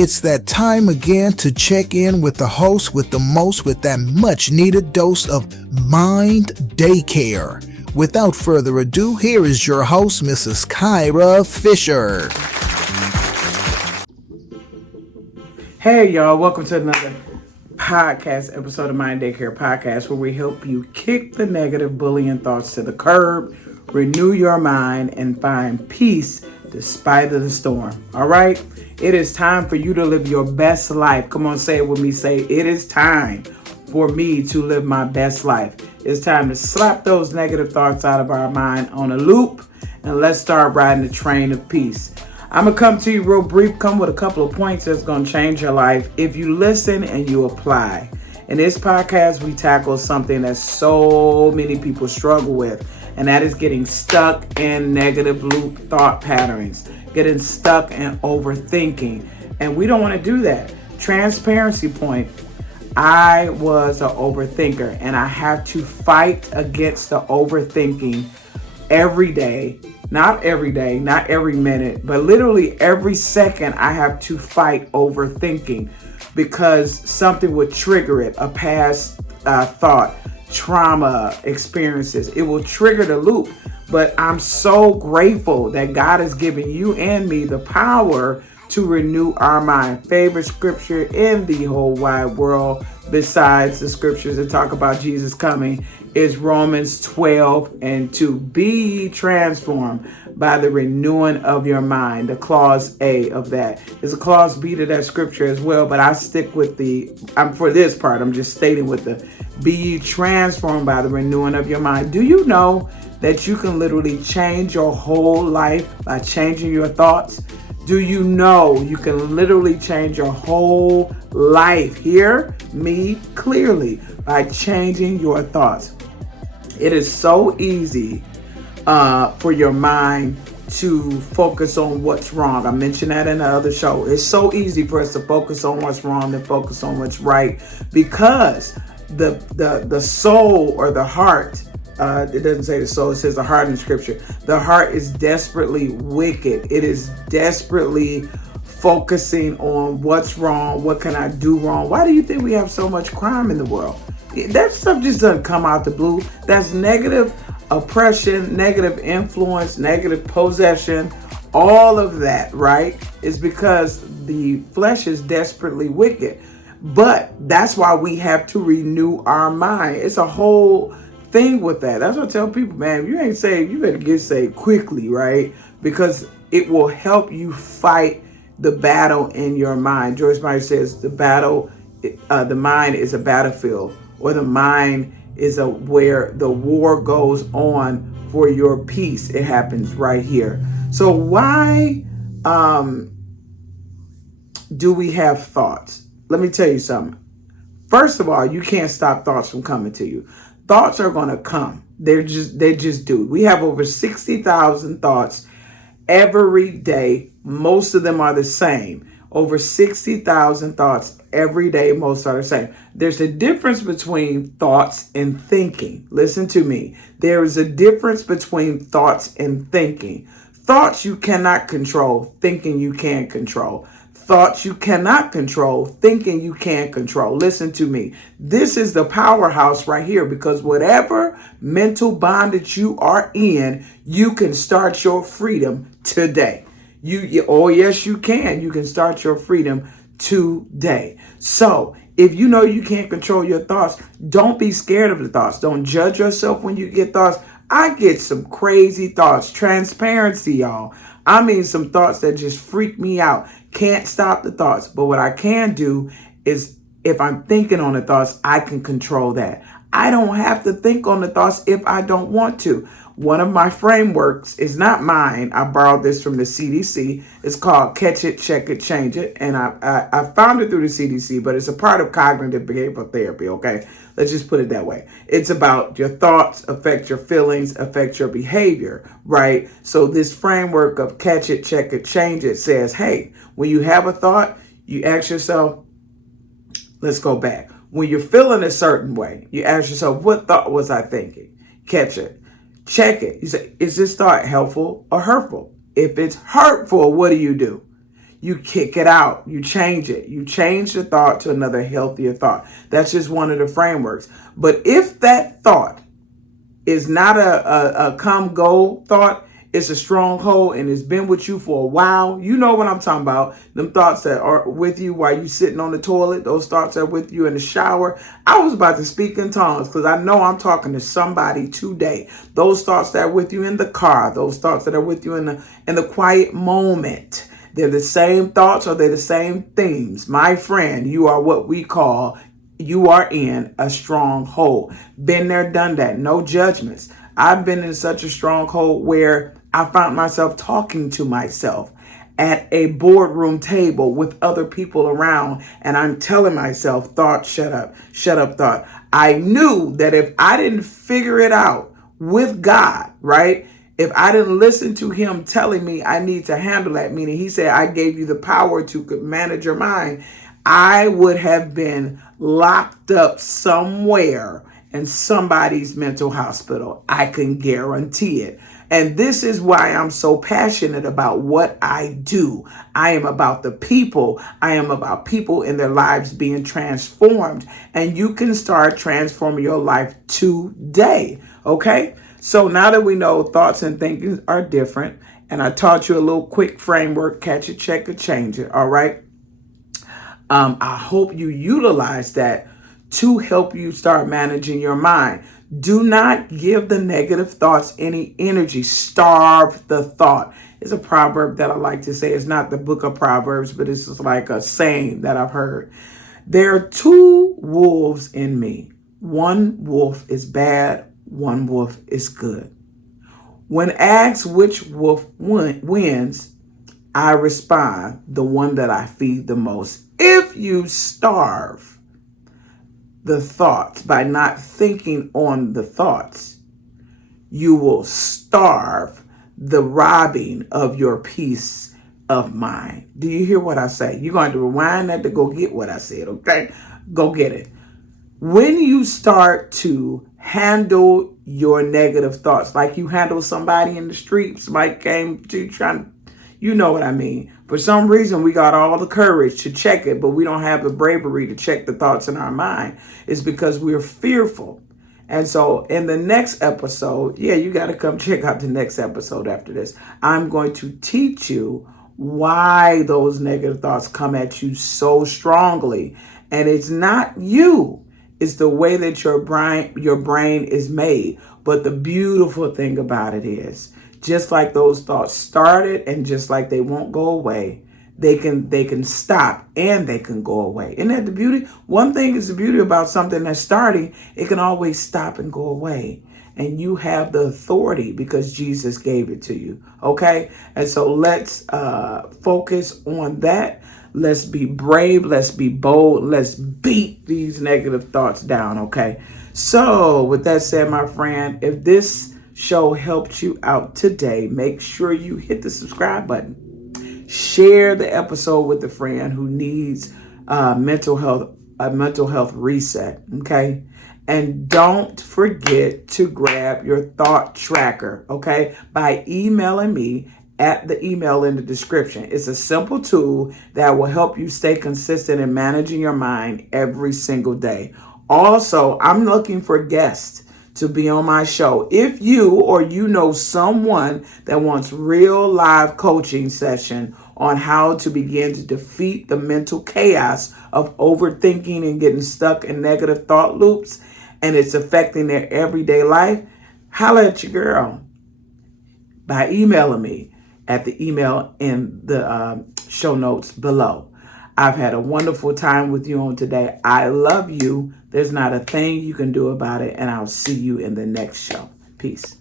It's that time again to check in with the host with the most with that much needed dose of mind daycare. Without further ado, here is your host, Mrs. Kyra Fisher. Hey y'all, welcome to another podcast episode of Mind Daycare Podcast, where we help you kick the negative bullying thoughts to the curb, renew your mind, and find peace despite of the storm. All right? It is time for you to live your best life. Come on, say it with me. Say, it is time for me to live my best life. It's time to slap those negative thoughts out of our mind on a loop, and let's start riding the train of peace. I'm going to come to you real brief, come with a couple of points that's going to change your life if you listen and you apply. In this podcast, we tackle something that so many people struggle with, and that is getting stuck in negative loop thought patterns, getting stuck in overthinking. And we don't want to do that. Transparency point. I was an overthinker, and I have to fight against the overthinking every day. Not every day, not every minute, but literally every second I have to fight overthinking because something would trigger it, a past thought, trauma experiences. It will trigger the loop. But I'm so grateful that God has given you and me the power to renew our mind. Favorite scripture in the whole wide world, besides the scriptures that talk about Jesus coming, is Romans 12:2. Be ye transformed by the renewing of your mind. The clause A of that. There's a clause B to that scripture as well, but I stick with for this part, I'm just stating with the be ye transformed by the renewing of your mind. Do you know that you can literally change your whole life by changing your thoughts? Do you know you can literally change your whole life? Hear me clearly, by changing your thoughts. It is so easy for your mind to focus on what's wrong. I mentioned that in the other show. It's so easy for us to focus on what's wrong than focus on what's right, because the soul or the heart, it doesn't say the soul, it says the heart in scripture. The heart is desperately wicked. It is desperately focusing on what's wrong. What can I do wrong? Why do you think we have so much crime in the world? That stuff just doesn't come out the blue. That's negative oppression, negative influence, negative possession. All of that, right, is because the flesh is desperately wicked. But that's why we have to renew our mind. It's a whole thing with that. That's what I tell people, man, if you ain't saved, you better get saved quickly, right? Because it will help you fight the battle in your mind. Joyce Meyer says the mind is a battlefield, or the mind is where the war goes on for your peace. It happens right here. So why do we have thoughts? Let me tell you something. First of all, you can't stop thoughts from coming to you. Thoughts are going to come. They just do. We have over 60,000 thoughts every day. Most of them are the same. Over 60,000 thoughts every day. Most are the same. There's a difference between thoughts and thinking. Listen to me. There is a difference between thoughts and thinking. Thoughts you cannot control. Thinking you can control. Thoughts you cannot control, thinking you can control. Listen to me. This is the powerhouse right here, because whatever mental bondage you are in, you can start your freedom today. Oh yes, you can. You can start your freedom today. So if you know you can't control your thoughts, don't be scared of the thoughts. Don't judge yourself when you get thoughts. I get some crazy thoughts. Transparency, y'all. I mean, some thoughts that just freak me out. Can't stop the thoughts. But what I can do is, if I'm thinking on the thoughts, I can control that. I don't have to think on the thoughts if I don't want to. One of my frameworks is not mine. I borrowed this from the CDC. It's called Catch It, Check It, Change It. And I found it through the CDC, but it's a part of cognitive behavioral therapy, okay? Let's just put it that way. It's about your thoughts affect your feelings, affect your behavior, right? So this framework of Catch It, Check It, Change It says, hey, when you have a thought, you ask yourself, let's go back. When you're feeling a certain way, you ask yourself, what thought was I thinking? Catch it. Check it. You say, is this thought helpful or hurtful? If it's hurtful, what do? you kick it out, you change it, you change the thought to another healthier thought. That's just one of the frameworks. But if that thought is not a come go thought, it's a stronghold and it's been with you for a while, you know what I'm talking about. Them thoughts that are with you while you sitting on the toilet, those thoughts that are with you in the shower. I was about to speak in tongues because I know I'm talking to somebody today. Those thoughts that are with you in the car, those thoughts that are with you in the quiet moment. They're the same thoughts or they're the same themes. My friend, you are what we call, you are in a stronghold. Been there, done that. No judgments. I've been in such a stronghold where I found myself talking to myself at a boardroom table with other people around, and I'm telling myself, thought, shut up, thought. I knew that if I didn't figure it out with God, right? If I didn't listen to him telling me I need to handle that, meaning he said, I gave you the power to manage your mind, I would have been locked up somewhere in somebody's mental hospital. I can guarantee it. And this is why I'm so passionate about what I do. I am about the people. I am about people in their lives being transformed. And you can start transforming your life today. Okay? So now that we know thoughts and thinking are different, and I taught you a little quick framework, catch it, check it, change it. All right? I hope you utilize that to help you start managing your mind. Do not give the negative thoughts any energy. Starve the thought. It's a proverb that I like to say. It's not the book of Proverbs, but it's just like a saying that I've heard. There are two wolves in me. One wolf is bad. One wolf is good. When asked which wolf wins, I respond, the one that I feed the most. If you starve the thoughts by not thinking on the thoughts, you will starve the robbing of your peace of mind. Do you hear what I say? You're going to rewind that to go get what I said, okay? Go get it. When you start to handle your negative thoughts, like you handle somebody in the street, somebody came to trying, you know what I mean. For some reason, we got all the courage to check it, but we don't have the bravery to check the thoughts in our mind. It's because we're fearful. And so in the next episode, you got to come check out the next episode after this. I'm going to teach you why those negative thoughts come at you so strongly. And it's not you. It's the way that your brain is made. But the beautiful thing about it is, just like those thoughts started and just like they won't go away, they can stop and they can go away. Isn't that the beauty? One thing is the beauty about something that's starting, it can always stop and go away. And you have the authority because Jesus gave it to you. Okay? And so let's focus on that. Let's be brave. Let's be bold. Let's beat these negative thoughts down. Okay? So with that said, my friend, if this show helped you out today, make sure you hit the subscribe button. Share the episode with a friend who needs a mental health reset. Okay? And don't forget to grab your thought tracker, okay, by emailing me at the email in the description. It's a simple tool that will help you stay consistent in managing your mind every single day. Also, I'm looking for guests to be on my show. If you or you know someone that wants real live coaching session on how to begin to defeat the mental chaos of overthinking and getting stuck in negative thought loops, and it's affecting their everyday life, holla at your girl by emailing me at the email in the show notes below. I've had a wonderful time with you on today. I love you. There's not a thing you can do about it, and I'll see you in the next show. Peace.